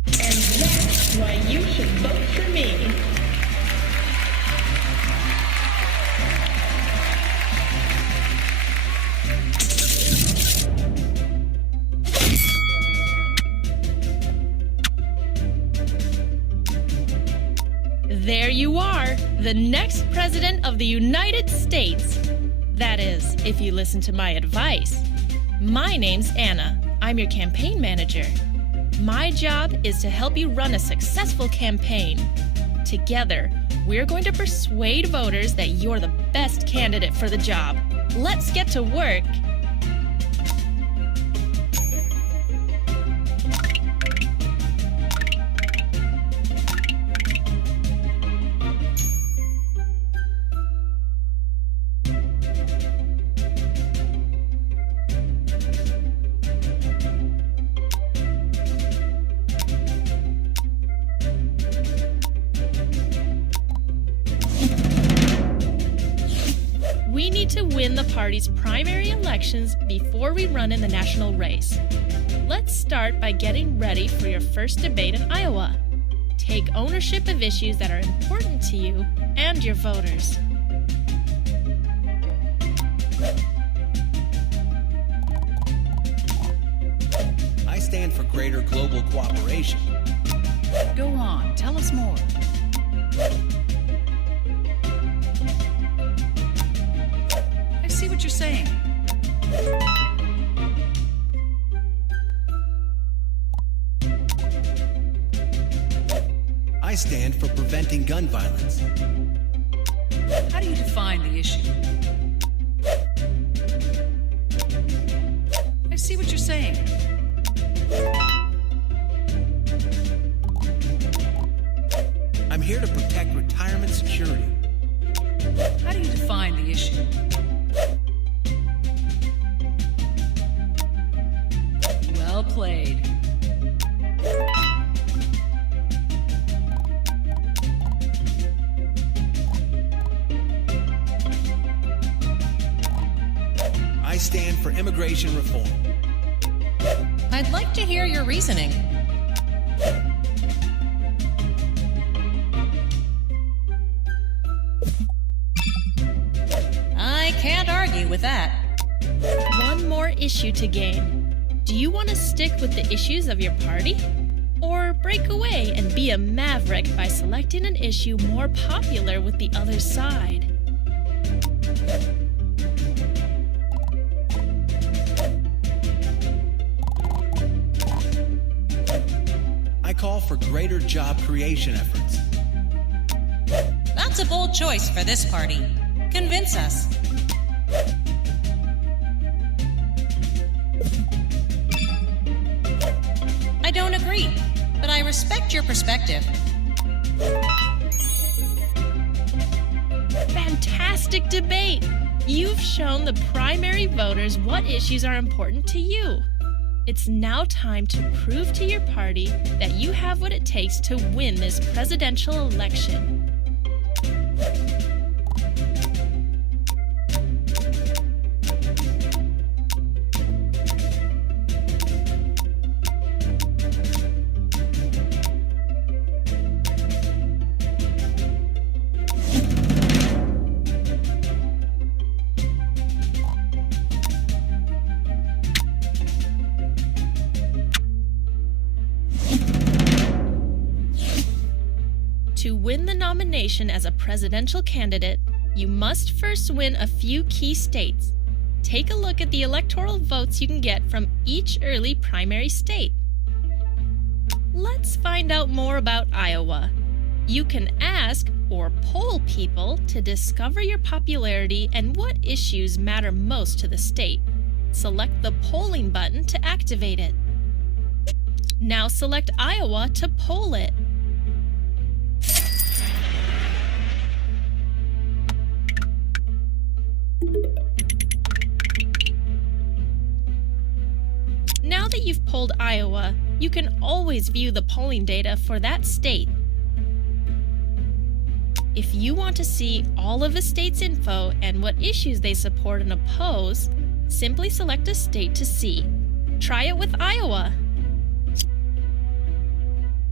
And that's why you should vote for me. There you are, the next President of the United States. That is, if you listen to my advice. My name's Anna. I'm your campaign manager. My job is to help you run a successful campaign. Together, we're going to persuade voters that you're the best candidate for the job. Let's get to work. We need to win the party's primary elections before we run in the national race. Let's start by getting ready for your first debate in Iowa. Take ownership of issues that are important to you and your voters. I stand for greater global cooperation. Go on, tell us more. I see what you're saying. I stand for preventing gun violence. How do you define the issue? I see what you're saying. I'm here to protect retirement security. How do you define the issue? Well played. I stand for immigration reform. I'd like to hear your reasoning. I can't argue with that. One more issue to gain. Do you want to stick with the issues of your party? Or break away and be a maverick by selecting an issue more popular with the other side? I call for greater job creation efforts. That's a bold choice for this party. Convince us. I don't agree, but I respect your perspective. Fantastic debate! You've shown the primary voters what issues are important to you. It's now time to prove to your party that you have what it takes to win this presidential election. To win the nomination as a presidential candidate, you must first win a few key states. Take a look at the electoral votes you can get from each early primary state. Let's find out more about Iowa. You can ask or poll people to discover your popularity and what issues matter most to the state. Select the polling button to activate it. Now select Iowa to poll it. Now that you've polled Iowa, you can always view the polling data for that state. If you want to see all of a state's info and what issues they support and oppose, simply select a state to see. Try it with Iowa.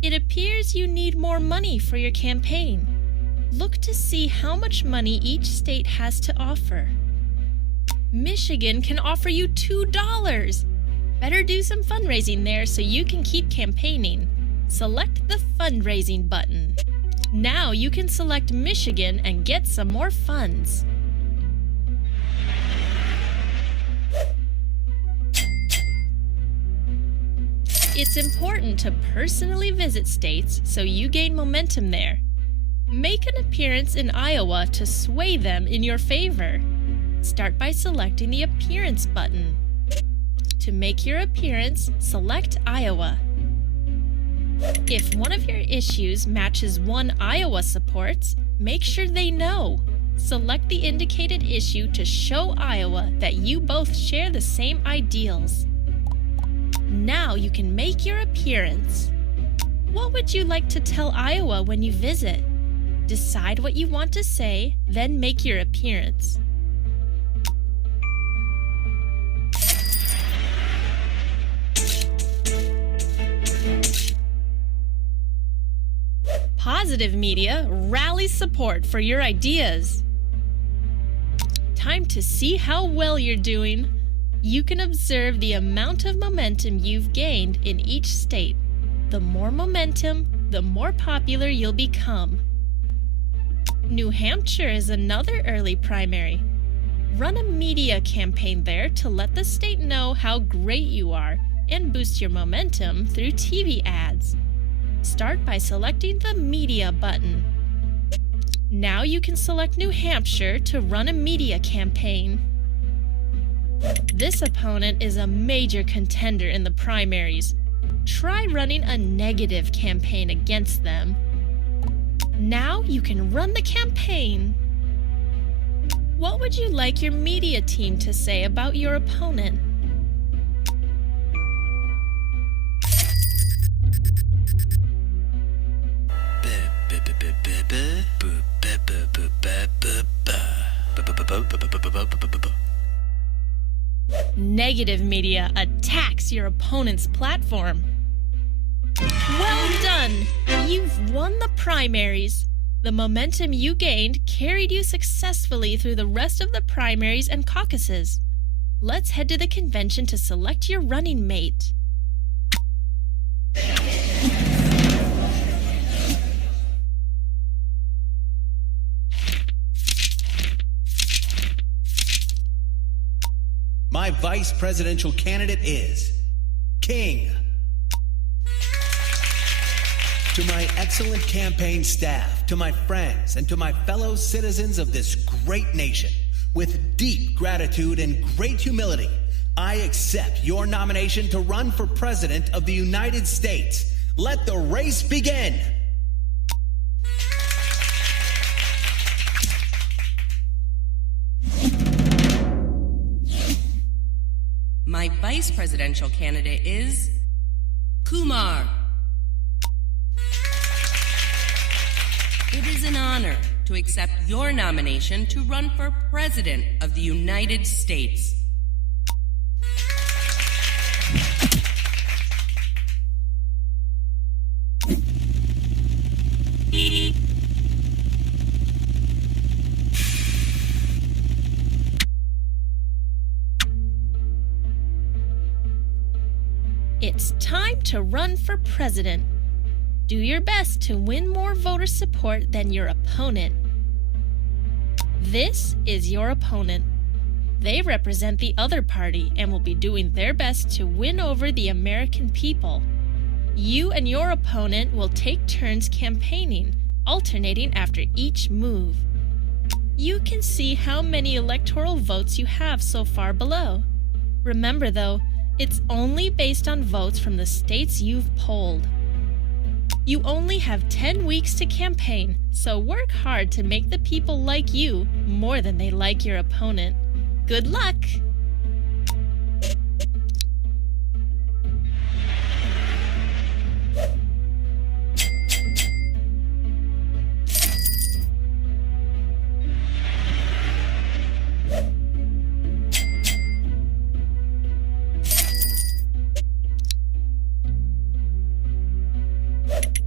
It appears you need more money for your campaign. Look to see how much money each state has to offer. Michigan can offer you $2. Better do some fundraising there so you can keep campaigning. Select the fundraising button. Now you can select Michigan and get some more funds. It's important to personally visit states so you gain momentum there. Make an appearance in Iowa to sway them in your favor. Start by selecting the Appearance button. To make your appearance, select Iowa. If one of your issues matches one Iowa supports, make sure they know. Select the indicated issue to show Iowa that you both share the same ideals. Now you can make your appearance. What would you like to tell Iowa when you visit? Decide what you want to say, then make your appearance. Positive media rallies support for your ideas. Time to see how well you're doing. You can observe the amount of momentum you've gained in each state. The more momentum, the more popular you'll become. New Hampshire is another early primary. Run a media campaign there to let the state know how great you are and boost your momentum through TV ads. Start by selecting the Media button. Now you can select New Hampshire to run a media campaign. This opponent is a major contender in the primaries. Try running a negative campaign against them. Now you can run the campaign. What would you like your media team to say about your opponent? Negative media attacks your opponent's platform. Well done! You've won the primaries. The momentum you gained carried you successfully through the rest of the primaries and caucuses. Let's head to the convention to select your running mate. My vice presidential candidate is King. To my excellent campaign staff, to my friends, and to my fellow citizens of this great nation, with deep gratitude and great humility, I accept your nomination to run for President of the United States. Let the race begin. My vice presidential candidate is Kumar. It is an honor to accept your nomination to run for President of the United States. It's time to run for president. Do your best to win more voter support than your opponent. This is your opponent. They represent the other party and will be doing their best to win over the American people. You and your opponent will take turns campaigning, alternating after each move. You can see how many electoral votes you have so far below. Remember though, it's only based on votes from the states you've polled. You only have 10 weeks to campaign, so work hard to make the people like you more than they like your opponent. Good luck!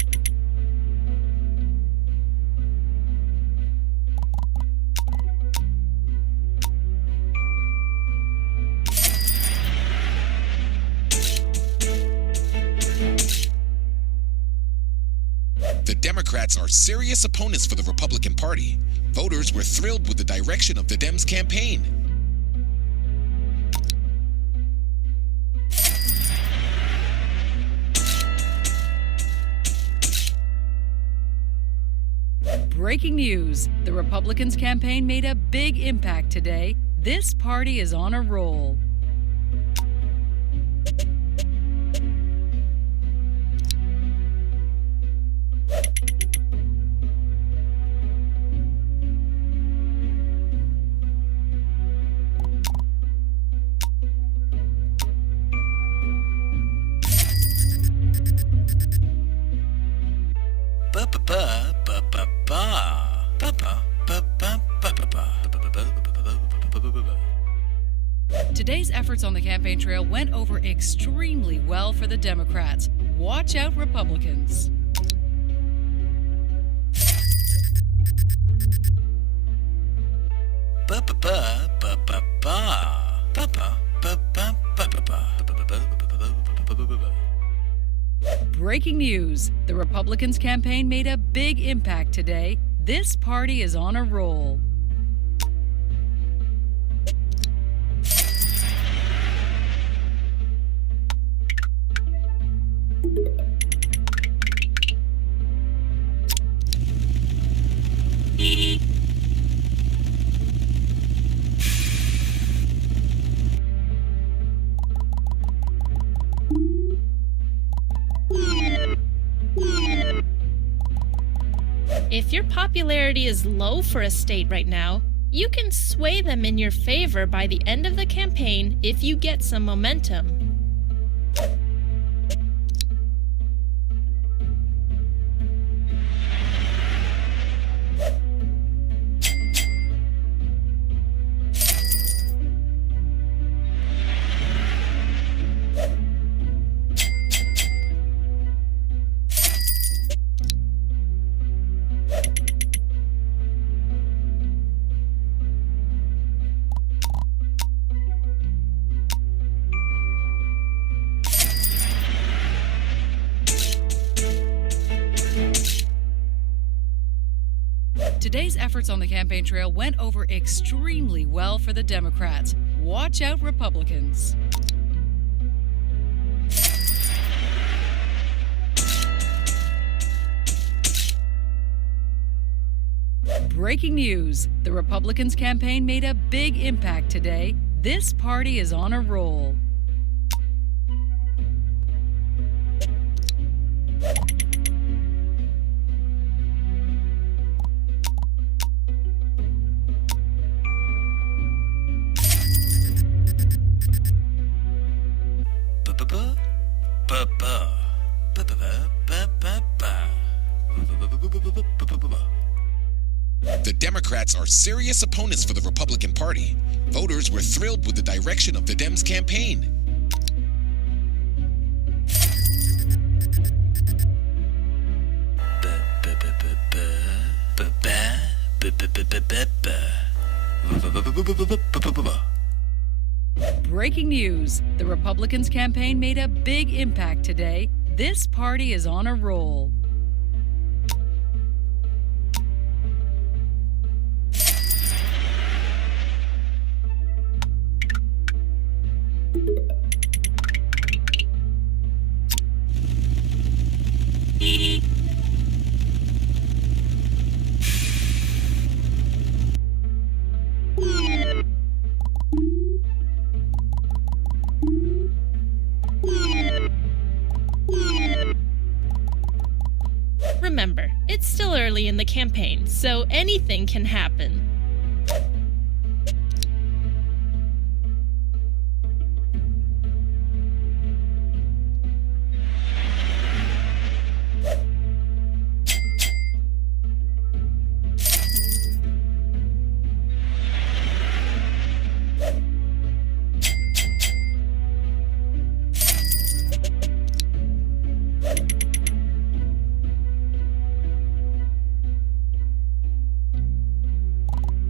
The Democrats are serious opponents for the Republican Party. Voters were thrilled with the direction of the Dems campaign. Breaking news. The Republicans' campaign made a big impact today. This party is on a roll. Today's efforts on the campaign trail went over extremely well for the Democrats. Watch out, Republicans. Breaking news. The Republicans' campaign made a big impact today. This party is on a roll. If your popularity is low for a state right now, you can sway them in your favor by the end of the campaign if you get some momentum. Today's efforts on the campaign trail went over extremely well for the Democrats. Watch out, Republicans. Breaking news. The Republicans' campaign made a big impact today. This party is on a roll. The Democrats are serious opponents for the Republican Party. Voters were thrilled with the direction of the Dems campaign. Breaking news. The Republicans' campaign made a big impact today. This party is on a roll. Remember, it's still early in the campaign, so anything can happen.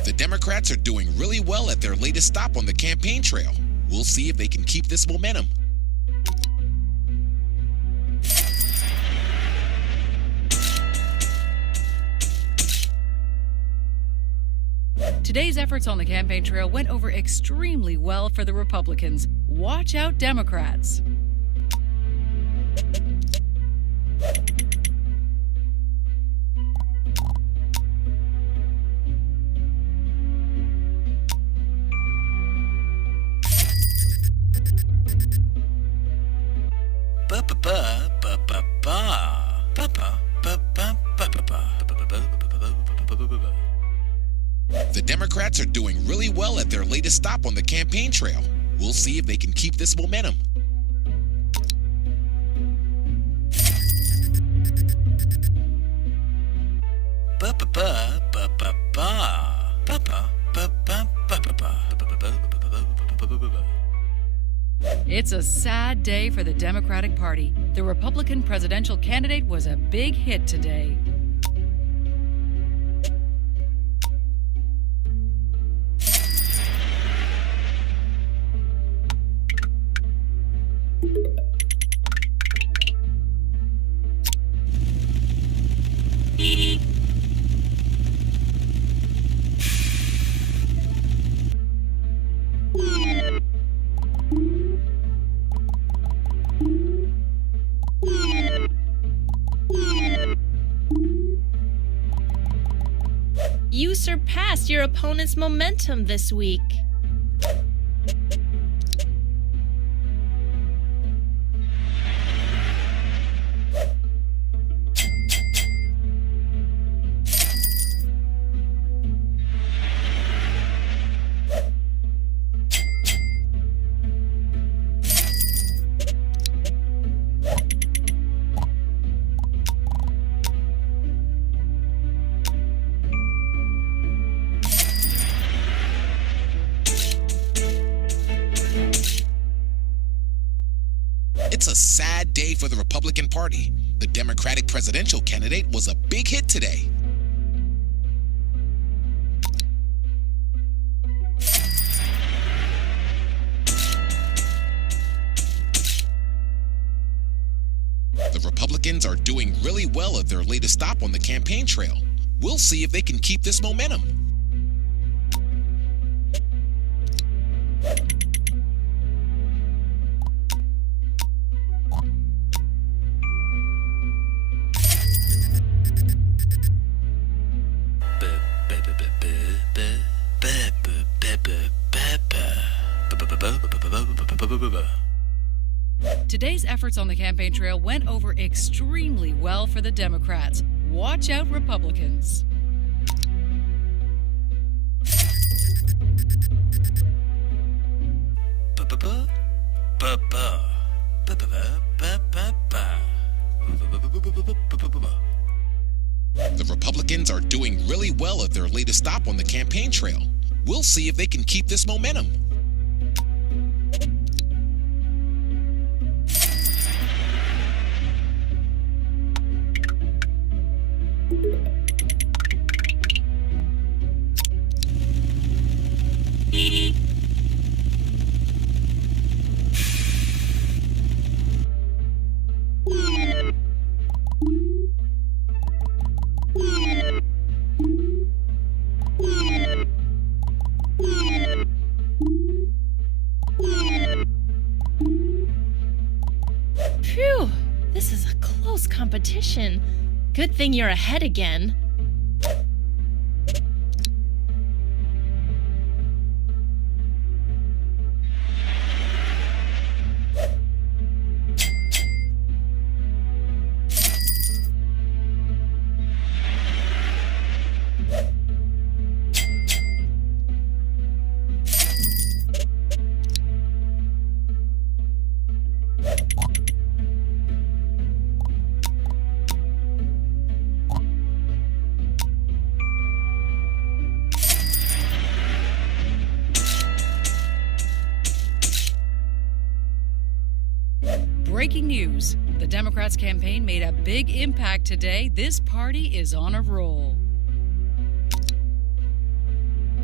The Democrats are doing really well at their latest stop on the campaign trail. We'll see if they can keep this momentum. Today's efforts on the campaign trail went over extremely well for the Republicans. Watch out, Democrats. The Democrats are doing really well at their latest stop on the campaign trail. We'll see if they can keep this momentum. It's a sad day for the Democratic Party. The Republican presidential candidate was a big hit today. You surpassed your opponent's momentum this week. It's a sad day for the Republican Party. The Democratic presidential candidate was a big hit today. The Republicans are doing really well at their latest stop on the campaign trail. We'll see if they can keep this momentum. Today's efforts on the campaign trail went over extremely well for the Democrats. Watch out, Republicans. The Republicans are doing really well at their latest stop on the campaign trail. We'll see if they can keep this momentum. Phew, this is a close competition. Good thing you're ahead again. Breaking news. The Democrats' campaign made a big impact today. This party is on a roll.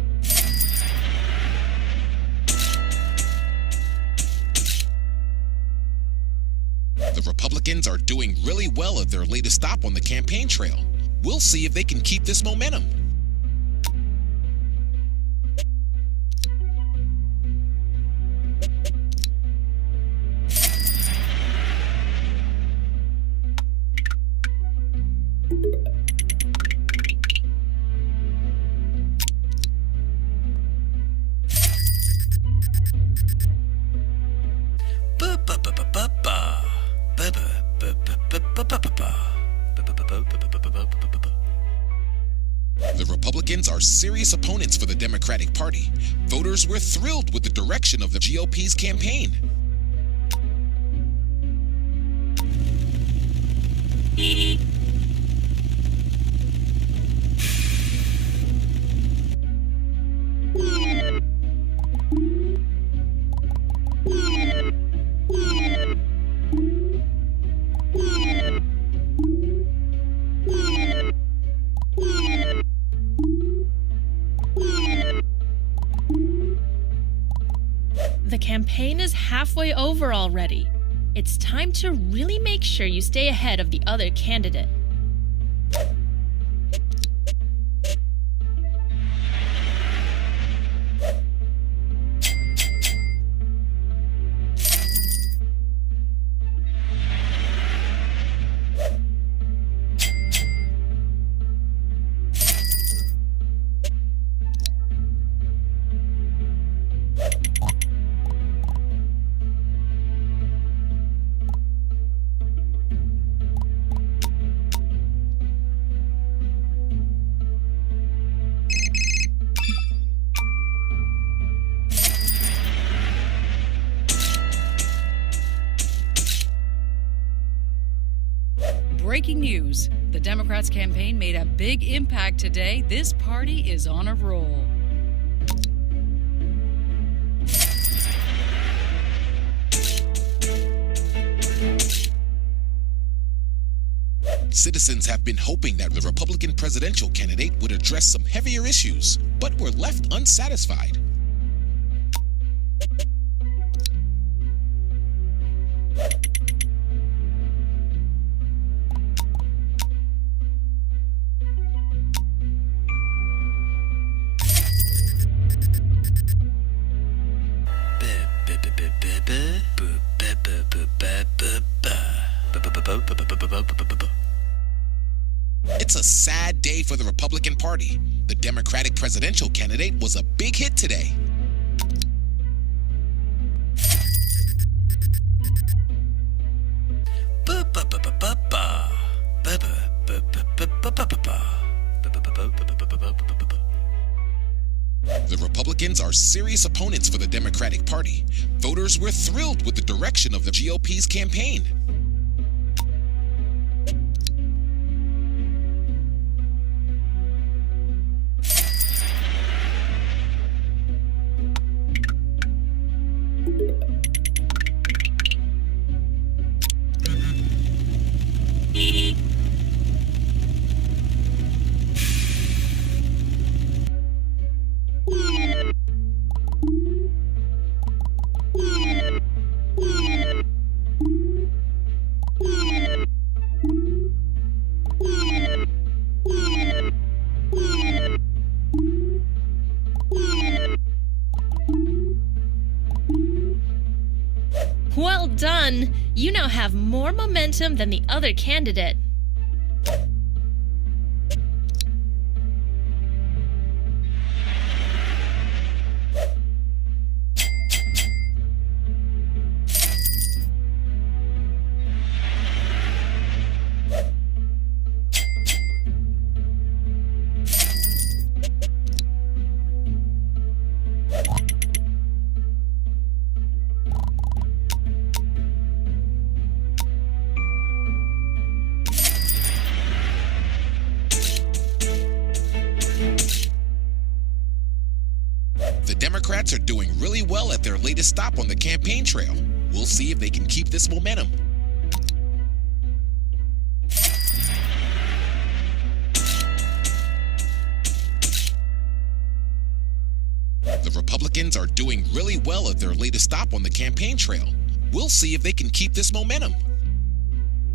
Republicans are doing really well at their latest stop on the campaign trail. We'll see if they can keep this momentum. The Republicans are serious opponents for the Democratic Party. Voters were thrilled with the direction of the GOP's campaign. The campaign is halfway over already. It's time to really make sure you stay ahead of the other candidate. Breaking news. The Democrats' campaign made a big impact today. This party is on a roll. Citizens have been hoping that the Republican presidential candidate would address some heavier issues, but were left unsatisfied. It's a sad day for the Republican Party. The Democratic presidential candidate was a big hit today. The Republicans are serious opponents for the Democratic Party. Voters were thrilled with the direction of the GOP's campaign. Well done! You now have more momentum than the other candidate. The Democrats are doing really well at their latest stop on the campaign trail. We'll see if they can keep this momentum. The Republicans are doing really well at their latest stop on the campaign trail. We'll see if they can keep this momentum.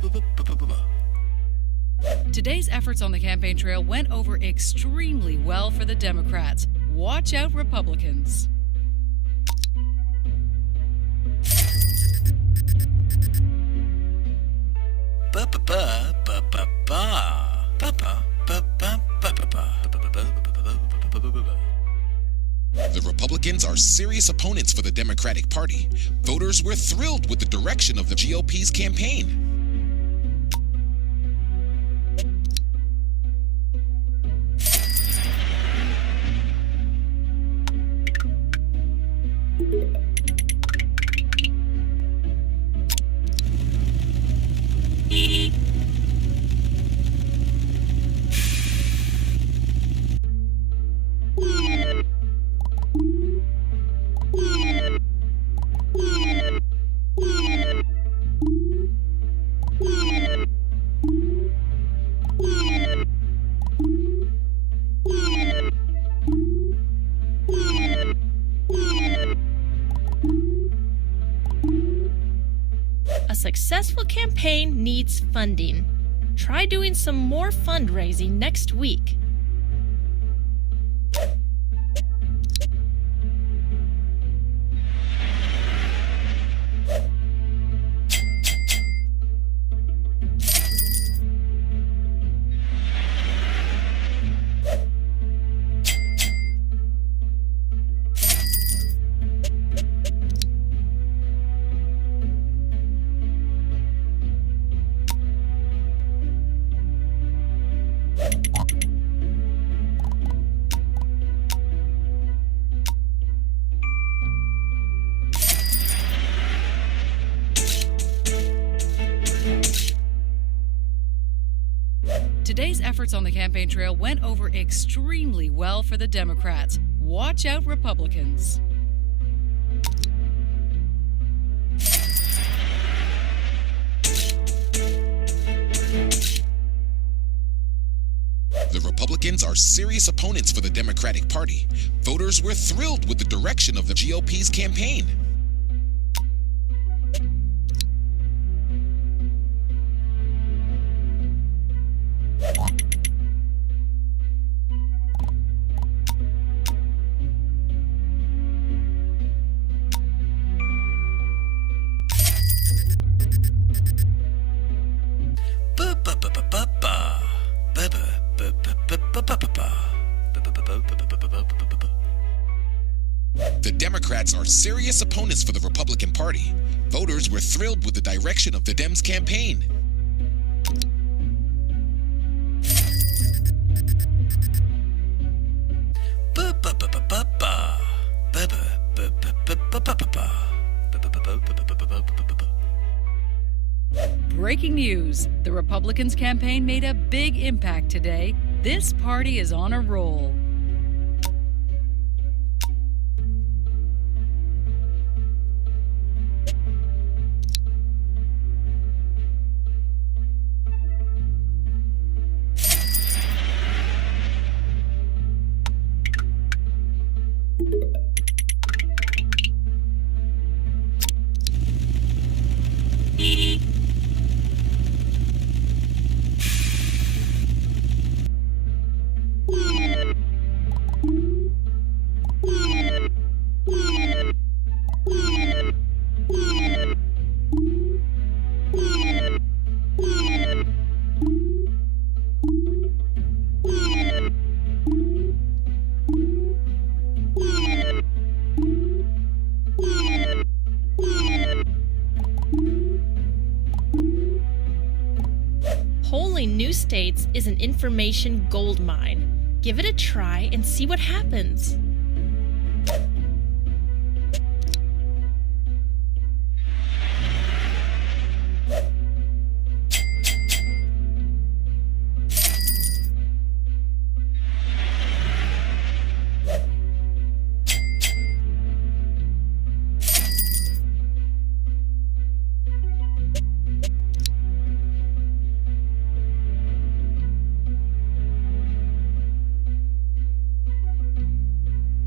Today's efforts on the campaign trail went over extremely well for the Democrats. Watch out, Republicans. The Republicans are serious opponents for the Democratic Party. Voters were thrilled with the direction of the GOP's campaign. A successful campaign needs funding. Try doing some more fundraising next week. Today's efforts on the campaign trail went over extremely well for the Democrats. Watch out, Republicans. The Republicans are serious opponents for the Democratic Party. Voters were thrilled with the direction of the GOP's campaign. The Democrats are serious opponents for the Republican Party. Voters were thrilled with the direction of the Dems' campaign. Breaking news. The Republicans' campaign made a big impact today. This party is on a roll. Polling new states is an information goldmine. Give it a try and see what happens.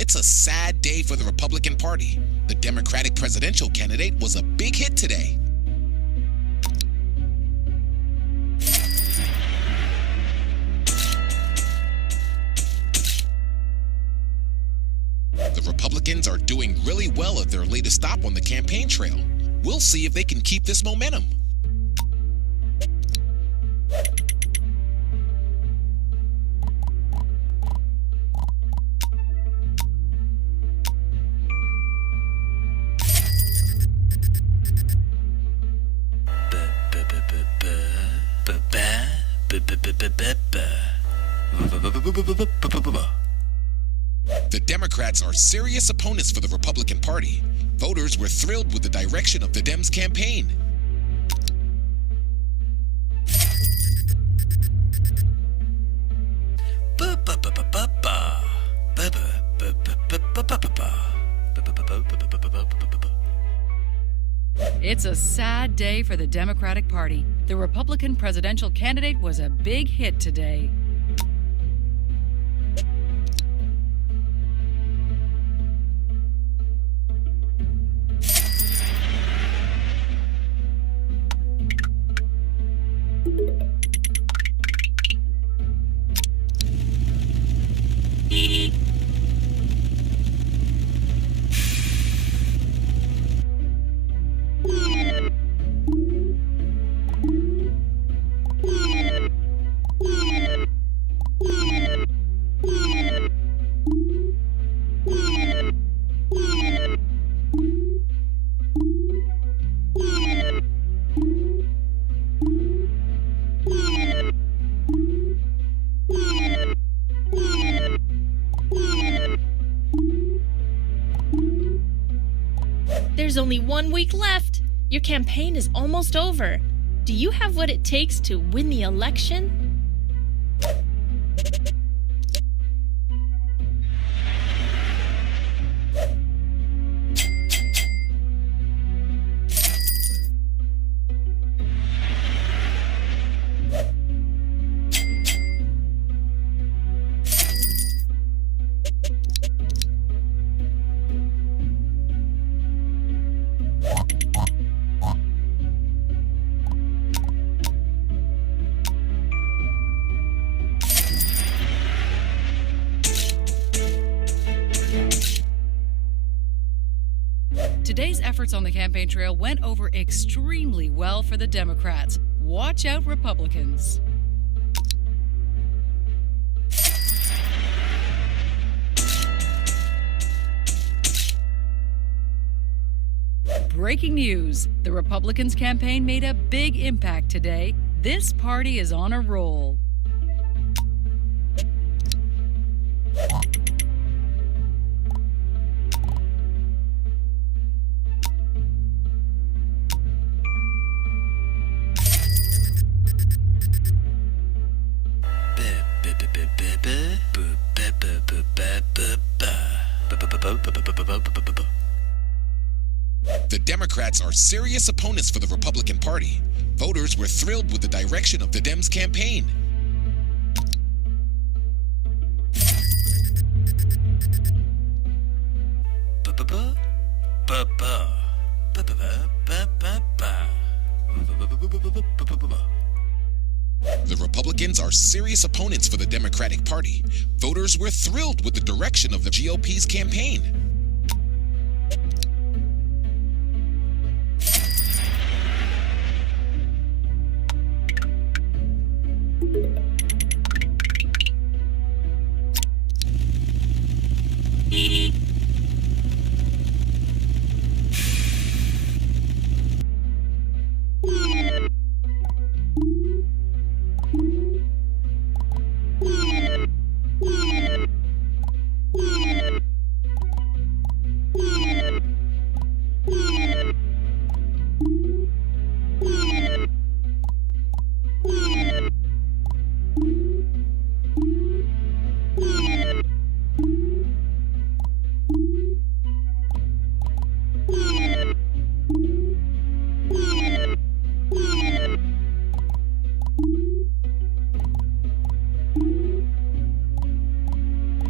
It's a sad day for the Republican Party. The Democratic presidential candidate was a big hit today. The Republicans are doing really well at their latest stop on the campaign trail. We'll see if they can keep this momentum. The Democrats are serious opponents for the Republican Party. Voters were thrilled with the direction of the Dems campaign. It's a sad day for the Democratic Party. The Republican presidential candidate was a big hit today. There's only 1 week left. Your campaign is almost over. Do you have what it takes to win the election? Today's efforts on the campaign trail went over extremely well for the Democrats. Watch out, Republicans. Breaking news. The Republicans' campaign made a big impact today. This party is on a roll. The Democrats are serious opponents for the Republican Party. Voters were thrilled with the direction of the Dems campaign. The Republicans are serious opponents for the Democratic Party. Voters were thrilled with the direction of the GOP's campaign.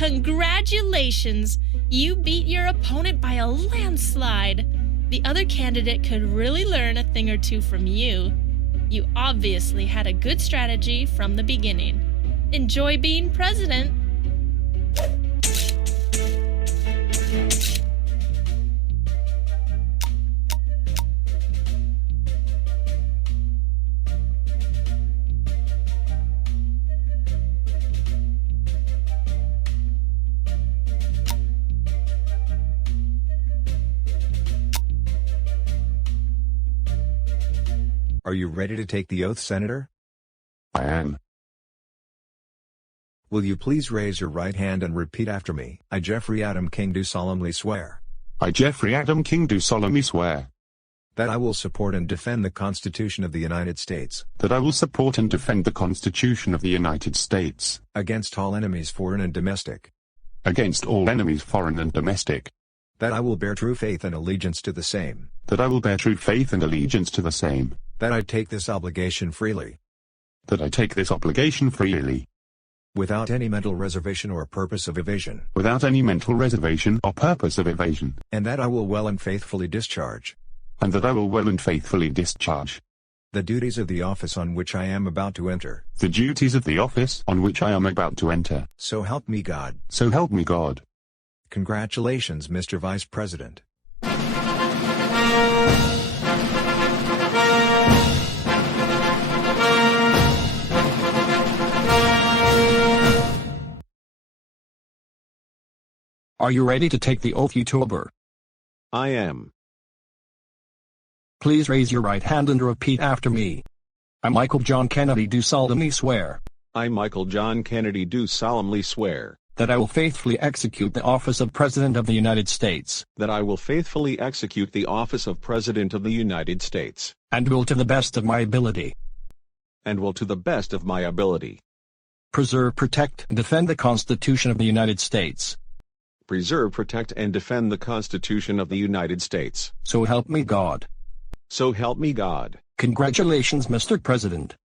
Congratulations! You beat your opponent by a landslide. The other candidate could really learn a thing or two from you. You obviously had a good strategy from the beginning. Enjoy being president. Are you ready to take the oath, Senator? I am. Will you please raise your right hand and repeat after me? I, Jeffrey Adam King, do solemnly swear I, Jeffrey Adam King, do solemnly swear that I will support and defend the Constitution of the United States that I will support and defend the Constitution of the United States against all enemies, foreign and domestic, against all enemies, foreign and domestic, that I will bear true faith and allegiance to the same, that I will bear true faith and allegiance to the same, that I take this obligation freely, that I take this obligation freely, without any mental reservation or purpose of evasion, without any mental reservation or purpose of evasion, and that I will well and faithfully discharge and that I will well and faithfully discharge the duties of the office on which I am about to enter. the duties of the office on which I am about to enter. So help me God. So help me God. Congratulations, Mr. Vice President. Are you ready to take the oath, YouTuber? I am. Please raise your right hand and repeat after me. I, Michael John Kennedy, do solemnly swear I, Michael John Kennedy, do solemnly swear that I will faithfully execute the office of President of the United States that I will faithfully execute the office of President of the United States and will, to the best of my ability, preserve, protect, and defend the Constitution of the United States. Preserve, protect, and defend the Constitution of the United States. So help me God. So help me God. Congratulations, Mr. President.